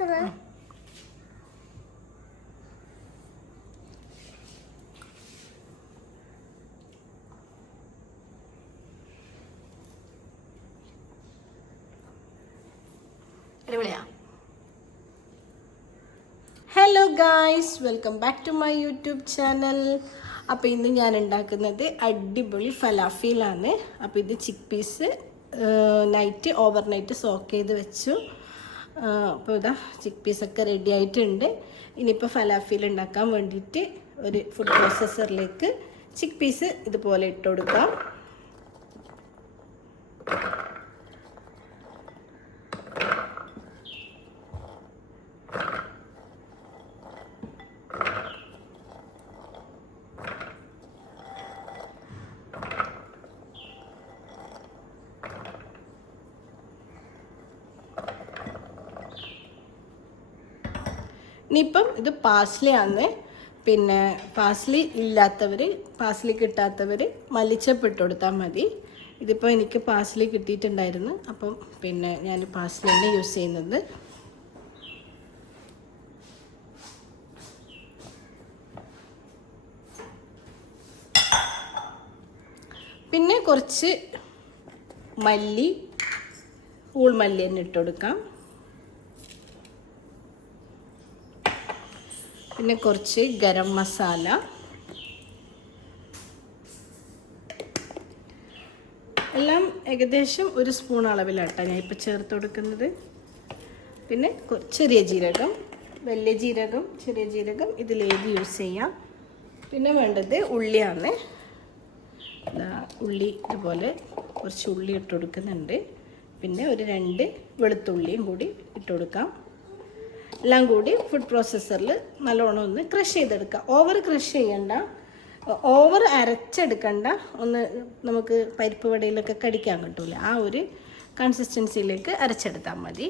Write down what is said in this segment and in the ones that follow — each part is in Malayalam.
Hello guys, welcome back to my YouTube channel. അപ്പോൾ ഇന്ന് ഞാൻ ഉണ്ടാക്കുന്നത് അടിപൊളി ഫലാഫിലാണ്. അപ്പോൾ ഇത് ചിക്ക് പീസ് ഓവർനൈറ്റ് സോക്ക് ചെയ്ത് വെച്ചു. അപ്പോൾ ഇതാ ചിക്ക് പീസൊക്കെ റെഡി ആയിട്ടുണ്ട്. ഇനിയിപ്പോൾ ഫലാഫിൽ ഉണ്ടാക്കാൻ വേണ്ടിയിട്ട് ഒരു ഫുഡ് പ്രോസസ്സറിലേക്ക് ചിക്ക് പീസ് ഇതുപോലെ ഇട്ട് കൊടുക്കാം. ഇനിയിപ്പം ഇത് പാസ്ലി ആണ്. പിന്നെ പാസ്ലി കിട്ടാത്തവർ മല്ലിച്ചപ്പ് ഇട്ട് കൊടുത്താൽ മതി. ഇതിപ്പോൾ എനിക്ക് പാസ്ലി കിട്ടിയിട്ടുണ്ടായിരുന്നു, അപ്പം പിന്നെ ഞാൻ പാസ്ലി തന്നെ യൂസ് ചെയ്യുന്നത്. പിന്നെ കുറച്ച് ഊൾമല്ലി തന്നെ ഇട്ട് കൊടുക്കാം. പിന്നെ കുറച്ച് ഗരം മസാല, എല്ലാം ഏകദേശം ഒരു സ്പൂൺ അളവിലാട്ടാണ് ഞാൻ ഇപ്പോൾ ചേർത്ത് കൊടുക്കുന്നത്. പിന്നെ ചെറിയ ജീരകം, വലിയ ജീരകം, ചെറിയ ജീരകം ഇതിലേത് യൂസ് ചെയ്യാം. പിന്നെ വേണ്ടത് ഉള്ളിയാണ്. ഉള്ളി ഇതുപോലെ കുറച്ച് ഉള്ളി ഇട്ട് കൊടുക്കുന്നുണ്ട്. പിന്നെ ഒരു 2 വെളുത്തുള്ളിയും കൂടി ഇട്ട് കൊടുക്കാം. എല്ലാം കൂടി ഫുഡ് പ്രോസസ്സറിൽ നല്ലോണം ഒന്ന് ക്രഷ് ചെയ്തെടുക്കാം. ഓവർ ക്രഷ് ചെയ്യണ്ട, ഓവർ അരച്ചെടുക്കണ്ട. ഒന്ന് നമുക്ക് പരിപ്പ് വടയിലൊക്കെ കടിക്കാൻ കിട്ടൂല, ആ ഒരു കൺസിസ്റ്റൻസിയിലേക്ക് അരച്ചെടുത്താൽ മതി.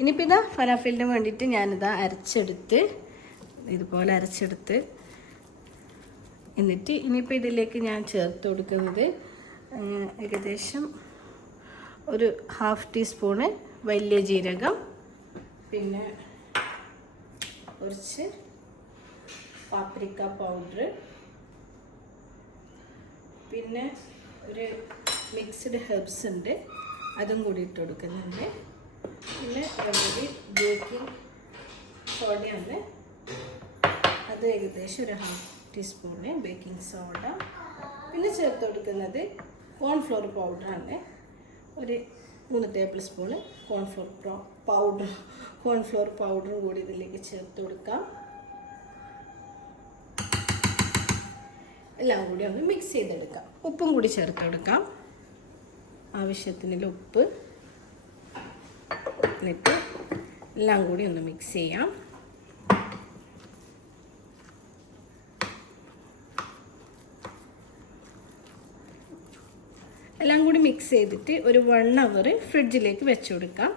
ഇനിയിപ്പോൾ ഇതാ ഫലാഫിലിന് വേണ്ടിയിട്ട് ഞാനിതാ ഇതുപോലെ അരച്ചെടുത്ത് എന്നിട്ട് ഇനിയിപ്പോൾ ഇതിലേക്ക് ഞാൻ ചേർത്ത് കൊടുക്കുന്നത് ഏകദേശം ഒരു 1/2 ടീസ്പൂണ് വലിയ ജീരകം, പിന്നെ കുറച്ച് പാപ്രിക്ക പൗഡർ, പിന്നെ ഒരു മിക്സ്ഡ് ഹെർബ്സ് ഉണ്ട്, അതും കൂടി ഇട്ട് കൊടുക്കുന്നുണ്ട്. പിന്നെ ഒരു ബേക്കിംഗ് സോഡയാണ്, അത് ഏകദേശം ഒരു 1/2 ടീസ്പൂണ് ബേക്കിംഗ് സോഡ. പിന്നെ ചേർത്ത് കൊടുക്കുന്നത് കോൺഫ്ലോർ പൗഡറാണ്, ഒരു 3 ടേബിൾ സ്പൂണ് കോൺഫ്ലോർ പൗഡറും കൂടി ഇതിലേക്ക് ചേർത്ത് കൊടുക്കാം. എല്ലാം കൂടി ഒന്ന് മിക്സ് ചെയ്തെടുക്കാം. ഉപ്പും കൂടി ചേർത്ത് കൊടുക്കാം, ആവശ്യത്തിനുള്ള ഉപ്പ്. എന്നിട്ട് എല്ലാം കൂടി ഒന്ന് മിക്സ് ചെയ്യാം. എല്ലാം കൂടി മിക്സ് ചെയ്തിട്ട് ഒരു 1 അവർ ഫ്രിഡ്ജിലേക്ക് വെച്ച് കൊടുക്കാം.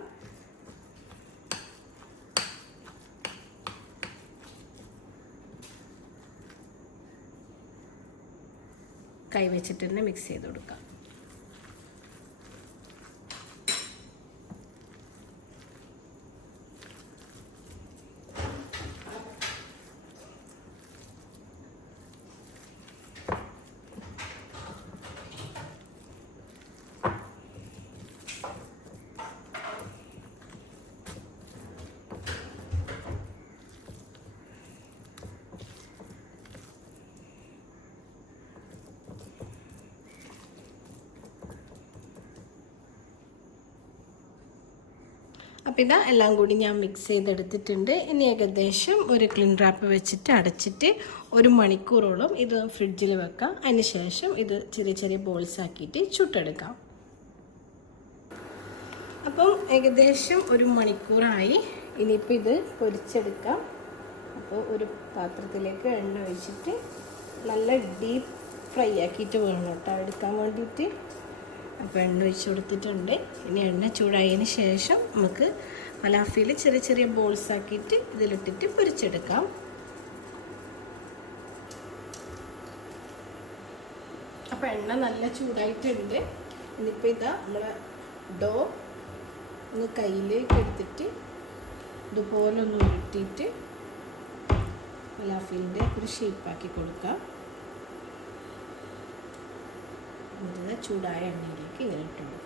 കൈ വെച്ചിട്ട് തന്നെ മിക്സ് ചെയ്ത് കൊടുക്കാം. അപ്പോൾ ഇതാ എല്ലാം കൂടി ഞാൻ മിക്സ് ചെയ്തെടുത്തിട്ടുണ്ട്. ഇനി ഏകദേശം ഒരു ക്ലീൻ റാപ്പ് വെച്ചിട്ട് അടച്ചിട്ട് 1 മണിക്കൂറോളം ഇത് ഫ്രിഡ്ജിൽ വെക്കാം. അതിന് ശേഷം ഇത് ചെറിയ ചെറിയ ബോൾസ് ആക്കിയിട്ട് ചുട്ടെടുക്കാം. അപ്പം ഏകദേശം 1 മണിക്കൂറായി. ഇനിയിപ്പോൾ ഇത് പൊരിച്ചെടുക്കാം. അപ്പോൾ ഒരു പാത്രത്തിലേക്ക് എണ്ണ ഒഴിച്ചിട്ട് നല്ല ഡീപ്പ് ഫ്രൈ ആക്കിയിട്ട് വേണം കേട്ടോ എടുക്കാൻ വേണ്ടിയിട്ട്. അപ്പോൾ എണ്ണ ഒഴിച്ച് കൊടുത്തിട്ടുണ്ട്. ഇനി എണ്ണ ചൂടായതിന് ശേഷം നമുക്ക് ഫലാഫിൽ ചെറിയ ചെറിയ ബോൾസ് ആക്കിയിട്ട് ഇതിലിട്ടിട്ട് പൊരിച്ചെടുക്കാം. അപ്പോൾ എണ്ണ നല്ല ചൂടായിട്ടുണ്ട്. ഇനിയിപ്പോൾ ഇതാ നമ്മളെ ഡോ ഒന്ന് കയ്യിലേക്ക് എടുത്തിട്ട് ഇതുപോലെ ഒന്ന് ഉരുട്ടിയിട്ട് ഫലാഫിലിൻ്റെ ഒരു ഷേപ്പാക്കി കൊടുക്കാം. എന്നിട്ട് ചൂടായ എണ്ണയിലേക്ക് ഇങ്ങനെ ഇട്ട് കൊടുക്കാം.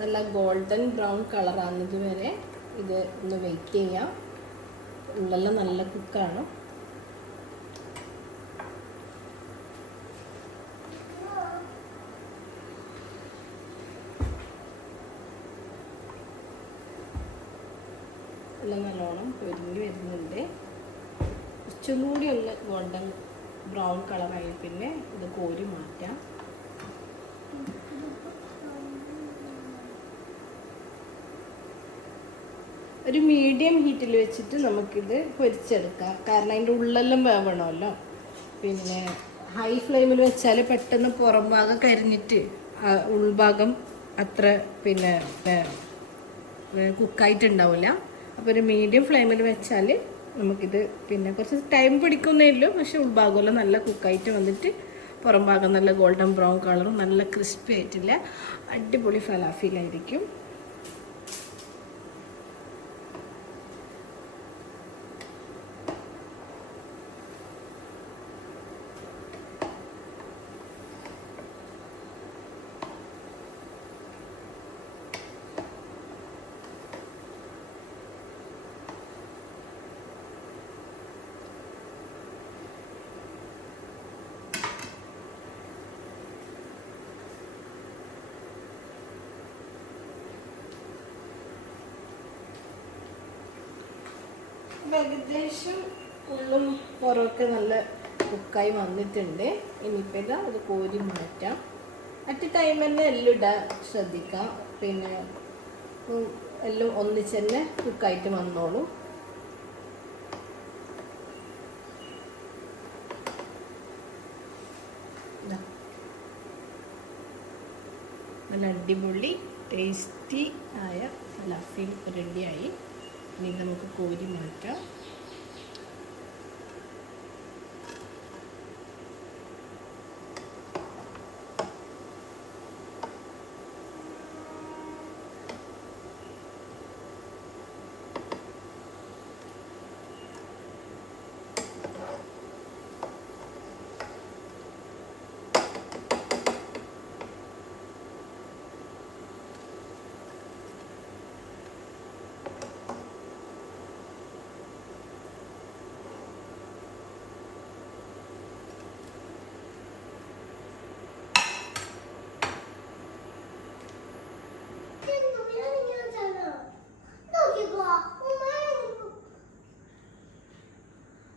നല്ല ഗോൾഡൻ ബ്രൗൺ കളറാകുന്നത് വരെ ഇത് ഒന്ന് വെയിറ്റ് ചെയ്യാം. ഉള്ളെല്ലാം നല്ല കുക്കാണ്. എല്ലാം നല്ലോണം പൊരിഞ്ഞ് വരുന്നുണ്ട്. കുറച്ചും കൂടി ഒന്ന് ഗോൾഡൻ ബ്രൗൺ കളറായി പിന്നെ ഇത് കോരി മാറ്റാം. ഒരു മീഡിയം ഹീറ്റിൽ വെച്ചിട്ട് നമുക്കിത് പൊരിച്ചെടുക്കാം. കാരണം അതിൻ്റെ ഉള്ളെല്ലാം വേവണമല്ലോ. പിന്നെ ഹൈ ഫ്ലെയിമിൽ വെച്ചാൽ പെട്ടെന്ന് പുറം ഭാഗം കരിഞ്ഞിട്ട് ഉൾഭാഗം അത്ര പിന്നെ കുക്കായിട്ടുണ്ടാവില്ല. അപ്പോൾ ഒരു മീഡിയം ഫ്ലെയിമിൽ വെച്ചാൽ നമുക്കിത് പിന്നെ കുറച്ച് ടൈം പിടിക്കുന്നേ ഉള്ളൂ. പക്ഷെ ഉൾഭാഗമെല്ലാം നല്ല കുക്കായിട്ട് വന്നിട്ട് പുറം ഭാഗം നല്ല ഗോൾഡൻ ബ്രൗൺ കളറും നല്ല ക്രിസ്പി ആയിട്ടില്ല അടിപൊളി ഫലാഫിലായിരിക്കും. ഏകദേശം ഉള്ളും പുറമൊക്കെ നല്ല കുക്കായി വന്നിട്ടുണ്ട്. ഇനിയിപ്പോൾ ഇതാ അത് കോരി മാറ്റാം. അറ്റ് ടൈം തന്നെ എല്ലാം ഇടാൻ ശ്രദ്ധിക്കാം. പിന്നെ എല്ലാം ഒന്നിച്ച് തന്നെ കുക്കായിട്ട് വന്നോളും. നല്ല അടിപൊളി ടേസ്റ്റി ആയ ഫലാഫിൽ റെഡിയായി. ഇനി നമുക്ക് കോരി മാറ്റാം.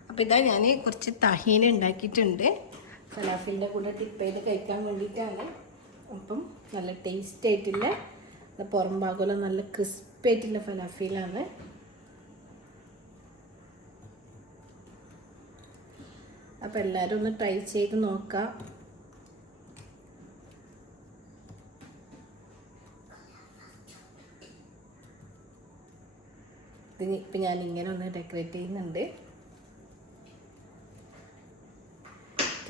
അപ്പോൾ ഇതാ ഞാൻ കുറച്ച് തഹീന ഉണ്ടാക്കിയിട്ടുണ്ട്. ഫലാഫിലിൻ്റെ കൂടെ ടിപ്പ് ചെയ്ത് കഴിക്കാൻ വേണ്ടിയിട്ടാണ്. അപ്പം നല്ല ടേസ്റ്റ് ആയിട്ടുള്ള പുറം ഭാഗമെല്ലാം നല്ല ക്രിസ്പി ആയിട്ടുള്ള ഫലാഫിലാണ്. അപ്പോൾ എല്ലാവരും ഒന്ന് ട്രൈ ചെയ്ത് നോക്കാം. ഇപ്പം ഞാൻ ഇങ്ങനെ ഒന്ന് ഡെക്കറേറ്റ് ചെയ്യുന്നുണ്ട്.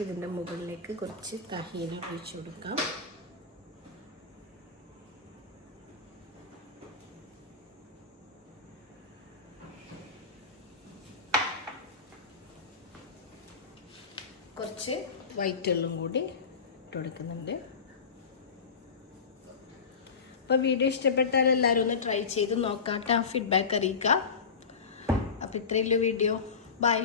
ഇതിൻ്റെ മുകളിലേക്ക് കുറച്ച് തഹീന ഒഴിച്ച് കൊടുക്കാം. കുറച്ച് വൈറ്റ് എള്ളും കൂടി ഇട്ട് കൊടുക്കുന്നുണ്ട്. അപ്പോൾ വീഡിയോ ഇഷ്ടപ്പെട്ടാൽ എല്ലാവരും ഒന്ന് ട്രൈ ചെയ്ത് നോക്കാം. ഫീഡ്ബാക്ക് അറിയിക്കുക. അപ്പോൾ ഇത്രയുള്ള വീഡിയോ. ബൈ.